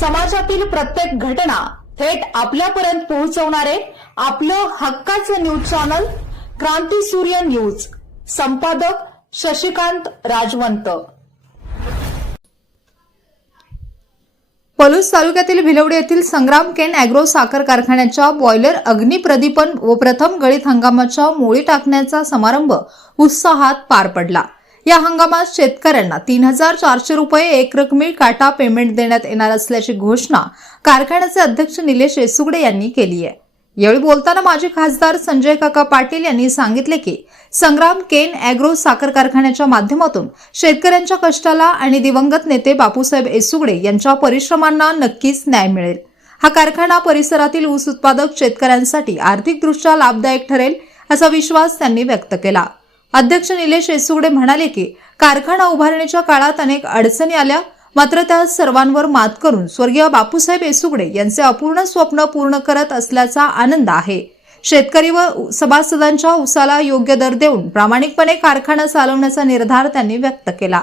समाजातील प्रत्येक घटना थेट आपल्यापर्यंत पोहोचवणारे आपलं हक्काचं न्यूज चॅनल क्रांती सूर्य न्यूज। संपादक शशिकांत राजवंत। पलूस तालुक्यातील भिलवडी येथील संग्राम केन ॲग्रो साखर कारखान्याच्या बॉयलर अग्निप्रदीपन व प्रथम गळीत हंगामाच्या मोळी टाकण्याचा समारंभ उत्साहात पार पडला। या हंगामात शेतकऱ्यांना 3400 रुपये एकरकमी काटा पेमेंट देण्यात येणार असल्याची घोषणा कारखान्याचे अध्यक्ष निलेश येसुगडे यांनी केली आहे। यावेळी बोलताना माजी खासदार संजय काका पाटील यांनी सांगितले की संग्राम केन ॲग्रो साखर कारखान्याच्या माध्यमातून शेतकऱ्यांच्या कष्टाला आणि दिवंगत नेते बापूसाहेब येसुगडे यांच्या परिश्रमांना नक्कीच न्याय मिळेल। हा कारखाना परिसरातील ऊस उत्पादक शेतकऱ्यांसाठी आर्थिकदृष्ट्या लाभदायक ठरेल असा विश्वास त्यांनी व्यक्त केला। अध्यक्ष निलेश येसुगडे म्हणाले की कारखाना उभारणीच्या काळात अनेक अडचणी आल्या, मात्र त्या सर्वांवर मात करून स्वर्गीय बापूसाहेब येसुगडे यांचे अपूर्ण स्वप्न पूर्ण करत असल्याचा आनंद आहे। शेतकरी व सभासदांच्या ऊसाला योग्य दर देऊन प्रामाणिकपणे कारखाना चालवण्याचा निर्धार त्यांनी व्यक्त केला।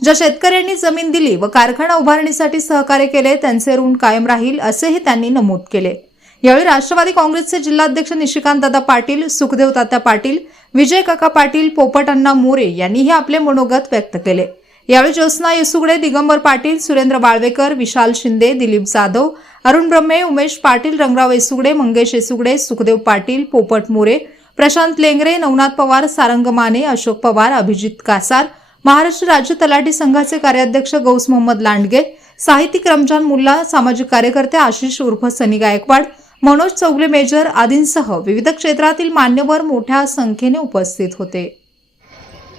ज्या शेतकऱ्यांनी जमीन दिली व कारखाना उभारणीसाठी सहकार्य केले त्यांचे ऋण कायम राहील असेही त्यांनी नमूद केले। यावेळी राष्ट्रवादी काँग्रेसचे जिल्हाध्यक्ष निशिकांत दादा पाटील, सुखदेव तात्या पाटील, विजय काका पाटील, पोपट अण्णा मोरे यांनीही आपले मनोगत व्यक्त केले। यावेळी ज्योत्स्ना येसुगडे, दिगंबर पाटील, सुरेंद्र बाळवेकर, विशाल शिंदे, दिलीप जाधव, अरुण ब्रह्मे, उमेश पाटील, रंगराव येसुगडे, मंगेश येसुगडे, सुखदेव पाटील, पोपट मोरे, प्रशांत लेंगरे, नवनाथ पवार, सारंग माने, अशोक पवार, अभिजित कासार, महाराष्ट्र राज्य तलाठी संघाचे कार्याध्यक्ष गौस मोहम्मद लांडगे, साहित्यिक रमजान मुल्ला, सामाजिक कार्यकर्ते आशिष उर्फ सनी गायकवाड, मनोज चौगले मेजर आदींसह विविध क्षेत्रातील मान्यवर मोठ्या संख्येने उपस्थित होते।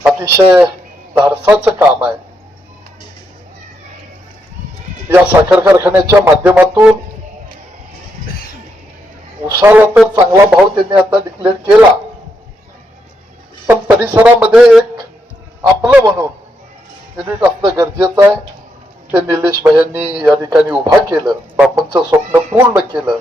अतिशय धाडसाचं काम आहे। या साखर कारखान्याच्या माध्यमातून ऊसाला तर चांगला भाव त्यांनी आता डिक्लेअर केला, पण परिसरामध्ये एक आपलं म्हणून युनिट असणं गरजेचं आहे। ते निलेश भाईंनी या ठिकाणी उभा केलं, बापूंचं स्वप्न पूर्ण केलं।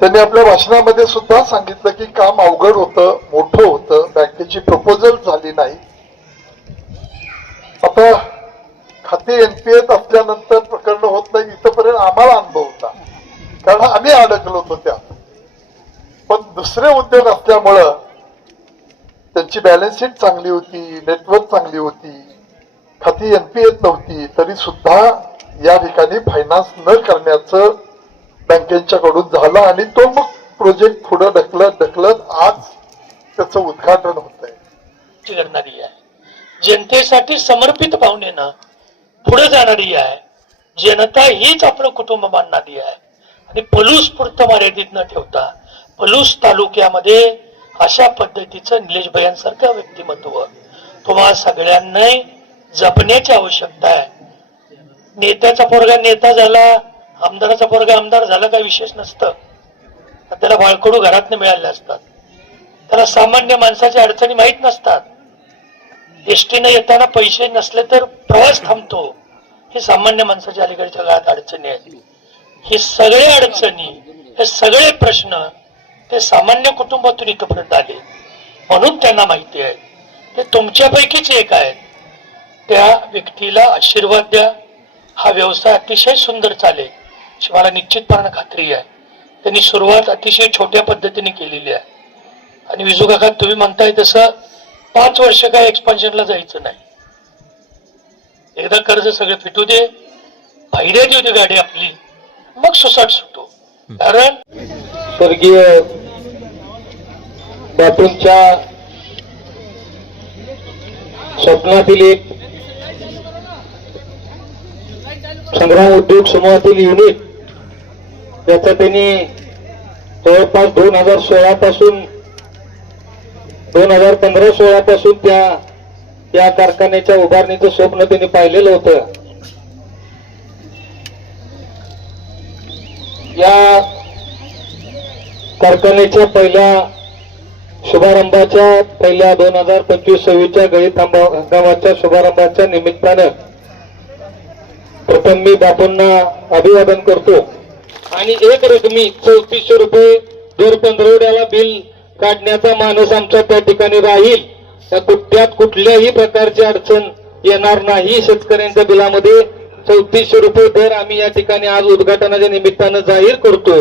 त्यांनी आपल्या भाषणामध्ये सुद्धा सांगितलं की काम अवघड होतं, मोठं होतं, बँकेची प्रपोजल झाली नाही। आता खाते एनपीएत असल्यानंतर प्रकरण होत नाही इथपर्यंत आम्हाला अनुभव होता, कारण आम्ही अडकलो होतो त्यात। पण दुसरे उद्योग असल्यामुळं त्यांची बॅलन्स शीट चांगली होती, नेटवर्क चांगली होती, खाती एनपीएत नव्हती, तरी सुद्धा या ठिकाणी फायनान्स न करण्याचं बँकेच्याकडून झालं आणि तो मग प्रोजेक्ट पुढे ढकलत आज त्याचं उद्घाटन होत आहे। करणारी आहे, जनतेसाठी समर्पित भावनेनं पुढे जाणारी आहे। जनता हीच आपलं कुटुंब मानणारी आहे आणि पलूस पुरतं मर्यादित न ठेवता पलूस तालुक्यामध्ये अशा पद्धतीचं निलेश भैयांसारखं व्यक्तिमत्व तुम्हा सगळ्यांना जपण्याची आवश्यकता आहे। नेत्याचा पोरगा नेता झाला, आमदाराचा पोरगा आमदार झाला काही विशेष नसतं, त्याला बाळकडू घरातनं मिळाले असतात, त्याला सामान्य माणसाच्या अडचणी माहीत नसतात। एसटीने येताना पैसे नसले तर प्रवास थांबतो, हे सामान्य माणसाच्या अलीकडच्या काळात अडचणी आहेत। हे सगळे अडचणी, हे सगळे प्रश्न ते सामान्य कुटुंबातून इथपर्यंत आले, म्हणून त्यांना माहिती आहे। ते तुमच्यापैकीच एक आहेत। त्या व्यक्तीला आशीर्वाद द्या, हा व्यवसाय अतिशय सुंदर चालेल अशी मला निश्चितपणे खात्री आहे। त्यांनी सुरुवात अतिशय छोट्या पद्धतीने केलेली आहे आणि विजू काका तुम्ही म्हणताय तसं 5 वर्ष काय एक्सपान्शनला जायचं नाही। एकदा कर्ज सगळे फिटू दे, फायदे देऊ दे गाडी आपली, मग सुसाट सुटू। कारण स्वर्गीय बापूंच्या स्वप्नातील एक संग्राम उद्योग समूहातील युनिट, याचा त्यांनी जवळपास 2016 पासून 2015-16 पासून त्या कारखान्याच्या उभारणीचं स्वप्न त्यांनी पाहिलेलं होतं। या कारखान्याच्या पहिल्या शुभारंभाच्या 2025-26च्या गळीत हंगामाच्या शुभारंभाच्या निमित्तानं प्रथम मी बापूंना अभिवादन करतो आणि एक रकमी 3400 रुपये दर पंधरवड्याला बिल काढण्याचा मानस आमचा त्या ठिकाणी राहील। त्यात कुठल्याही प्रकारची अडचण येणार नाही शेतकऱ्यांच्या बिलामध्ये। 3400 रुपये दर आम्ही या ठिकाणी आज उद्घाटनाच्या निमित्तानं जाहीर करतो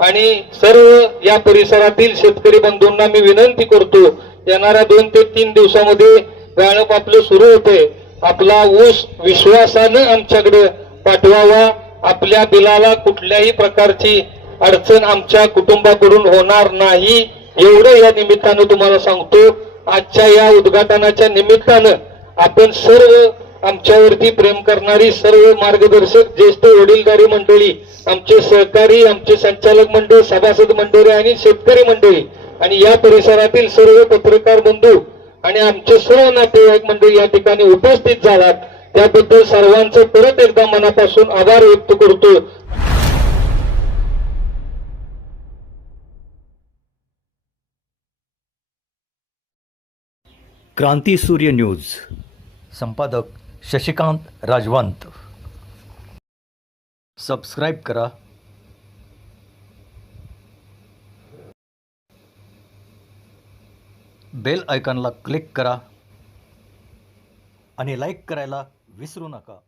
आणि सर्व या परिसरातील शेतकरी बंधूंना मी विनंती करतो, येणाऱ्या 2 ते 3 दिवसामध्ये गाळप आपलं सुरू होते. आपला ऊस विश्वासानं आमच्याकडे पाठवावा. आपल्या बिलाला कुठल्याही प्रकारची अडचण आमच्या कुटुंबाकडून होणार नाही, एवढं या निमित्तानं तुम्हाला सांगतो. आजच्या या उद्घाटनाच्या निमित्तानं आपण सर्व आमच्यावरती प्रेम करणारी सर्व मार्गदर्शक ज्येष्ठ वडीलधारी मंडळी, आमचे सहकारी, आमचे संचालक मंडळ, सभासद मंडळी आणि शेतकरी मंडळी आणि या परिसरातील सर्व पत्रकार बंधू आणि आमचे सर्व नातेवाईक मंडळी या ठिकाणी उपस्थित झालात, त्याबद्दल सर्वांचं परत एकदा मनापासून आभार व्यक्त करतो. क्रांती सूर्य न्यूज, संपादक शशिकांत राजवंत. सबस्क्राईब करा, बेल आयकॉनला क्लिक करा आणि लाईक करायला विसरू नका.